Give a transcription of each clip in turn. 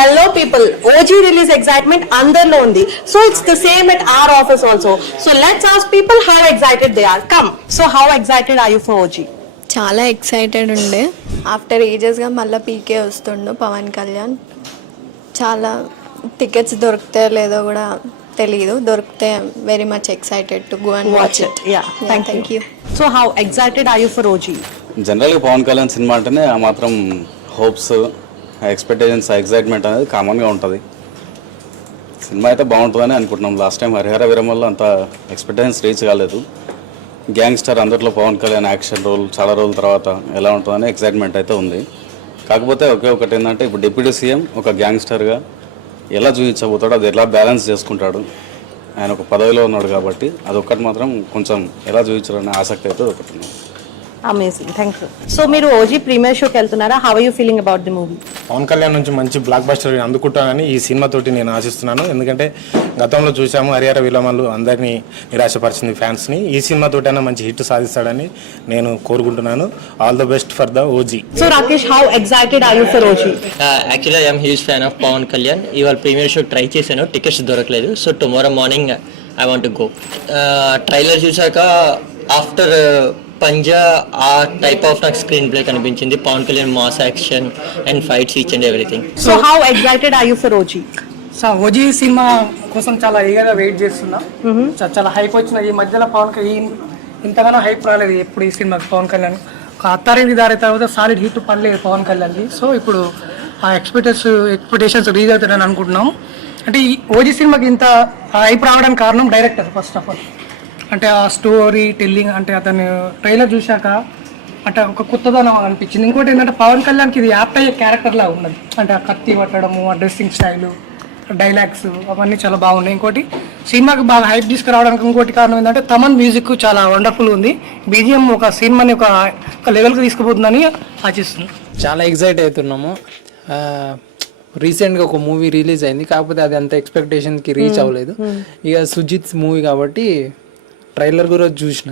hello people, OG release excitement అందరిలో ఉంది. So it's the same at our office also. So let's ask people how excited they are. Come. So how excited are you for OG? చాలా excited ఉండే. After ఏజెస్గా మళ్ళీ పీకే వస్తుండు పవన్ కళ్యాణ్. చాలా tickets దొరుకుతాయో లేదో కూడా తెలియదు. దొరికితే very much excited to go and watch it. Thank you. So how excited are you for OG? జనరల్గా పవన్ కళ్యాణ్ సినిమా అంటేనే ఆ మాత్రం హోప్స్, ఎక్స్పెక్టేషన్స్, ఎగ్జైట్మెంట్ అనేది కామన్గా ఉంటుంది. సినిమా అయితే బాగుంటుందని అనుకుంటున్నాం. లాస్ట్ టైం హరిహర వీరమల్లో అంత ఎక్స్పెక్టేషన్స్ రీచ్ కాలేదు. గ్యాంగ్స్టర్ అందరిలో పవన్ కళ్యాణ్ యాక్షన్ రోల్ చాలా రోజుల తర్వాత ఎలా ఉంటుందని ఎక్సైట్మెంట్ అయితే ఉంది. కాకపోతే ఒకే ఒకటి ఏంటంటే ఇప్పుడు డిప్యూటీ సీఎం ఒక గ్యాంగ్స్టర్గా ఎలా చూపించబోతాడో, అది ఎలా బ్యాలెన్స్ చేసుకుంటాడు. ఆయన ఒక పదవిలో ఉన్నాడు కాబట్టి అదొక్కటి మాత్రం కొంచెం ఎలా చూపించాలనే ఆసక్తి అయితే ఒకటి ఉంది. Amazing, thank you. సో మీరు ఓజీ ప్రీమియర్ షోకి వెళ్తున్నారా? How are you feeling about the movie? Pawan Kalyan నుంచి మంచి బ్లాక్ బస్టర్ అందుకుంటానని ఈ సినిమా తోటి నేను ఆశిస్తున్నాను. ఎందుకంటే గతంలో చూసాము హరిహర వీరమల్లు అందరినీ నిరాశపరిచింది ఫ్యాన్స్ని. ఈ సినిమా తోటైనా మంచి హిట్ సాధిస్తాడని నేను కోరుకుంటున్నాను. All the best for the OG. So Rakesh, how excited are you for OG? Actually I'm huge fan of Pawan Kalyan. ఇవాళ ప్రీమియర్ షో ట్రై చేశాను, టికెట్స్ దొరకలేదు. So tomorrow morning I want to go. Trailer చూసాక after Panjaa ఆ type of నాకు screen play కనిపించింది. Pawan Kalyan mass action and fights, each and everything. So how excited are you for OG? So OG cinema కోసం చాలా ఈగర్గా wait చేస్తున్నా. చాలా hype వచ్చిన ఈ మధ్యలో పవన్ కళ్యాణ్ ఇంతగానో హైప్ రాలేదు ఎప్పుడు ఈ సినిమాకి. పవన్ కళ్యాణ్ ఒక అత్తారింటి దారి తర్వాత సాలిడ్ హిట్ పడలేదు పవన్ కళ్యాణ్కి. సో ఇప్పుడు ఆ ఎక్స్పెక్టేషన్స్ రీచ్ అవుతాడని అనుకుంటున్నాం. అంటే ఈ ఓజీ సినిమాకి ఇంత హైప్ రావడానికి కారణం డైరెక్టర్ ఫస్ట్ ఆఫ్ ఆల్. అంటే ఆ స్టోరీ టెల్లింగ్, అంటే అతను ట్రైలర్ చూశాక అంటే ఒక కొత్తదనం అనిపించింది. ఇంకోటి ఏంటంటే పవన్ కళ్యాణ్కి ఇది యాప్ట్ అయ్యే క్యారెక్టర్లా ఉన్నది. అంటే ఆ కత్తి పట్టడము, ఆ డ్రెస్సింగ్ స్టైలు, డైలాగ్స్ అవన్నీ చాలా బాగున్నాయి. ఇంకోటి సినిమాకి బాగా హైప్ తీసుకురావడానికి ఇంకోటి కారణం ఏంటంటే తమన్ మ్యూజిక్ చాలా వండర్ఫుల్ ఉంది. బీజిఎం ఒక సినిమాని ఒక లెవెల్కి తీసుకుపోతుందని ఆశిస్తున్నాను. చాలా ఎగ్జైట్ అవుతున్నాము. రీసెంట్గా ఒక మూవీ రిలీజ్ అయింది, కాకపోతే అది అంత ఎక్స్పెక్టేషన్కి రీచ్ అవ్వలేదు. ఇక సుజిత్ మూవీ కాబట్టి ట్రైలర్ కూడా చూసిన,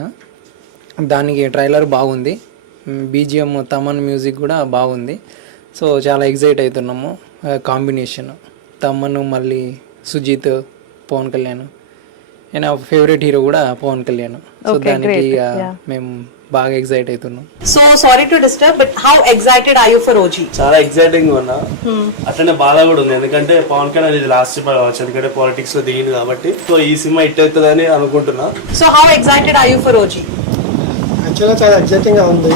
దానికి ట్రైలర్ బాగుంది. బీజిఎం తమన్ మ్యూజిక్ కూడా బాగుంది. సో చాలా ఎగ్జైట్ అవుతున్నాము. కాంబినేషన్ తమన్ మళ్ళీ సుజిత్, పవన్ కళ్యాణ్. నా ఫేవరెట్ హీరో కూడా పవన్ కళ్యాణ్. సో దానికి మేము బాగా ఎగ్జైట్ అవుతున్నాం. So sorry to disturb, but how excited are you for OG? చాలా ఎక్సైటింగ్ ఉన్నా, అట్లనే బాధ కూడా ఉంది. ఎందుకంటే పవన్ కళ్యాణ్ ఇది లాస్ట్ సినిమా కావచ్చు, ఎందుకంటే పాలిటిక్స్ లో దిగింది కాబట్టి. సో ఈ సినిమా హిట్ అవుతుందని అనుకుంటున్నా. So how excited are you for OG? యాక్చువల్గా చాలా ఎక్సైటింగ్గా ఉంది.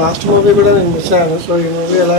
లాస్ట్ మూవీ కూడా నేను మిస్ అయ్యాను. సో ఈ మూవీ ఎలా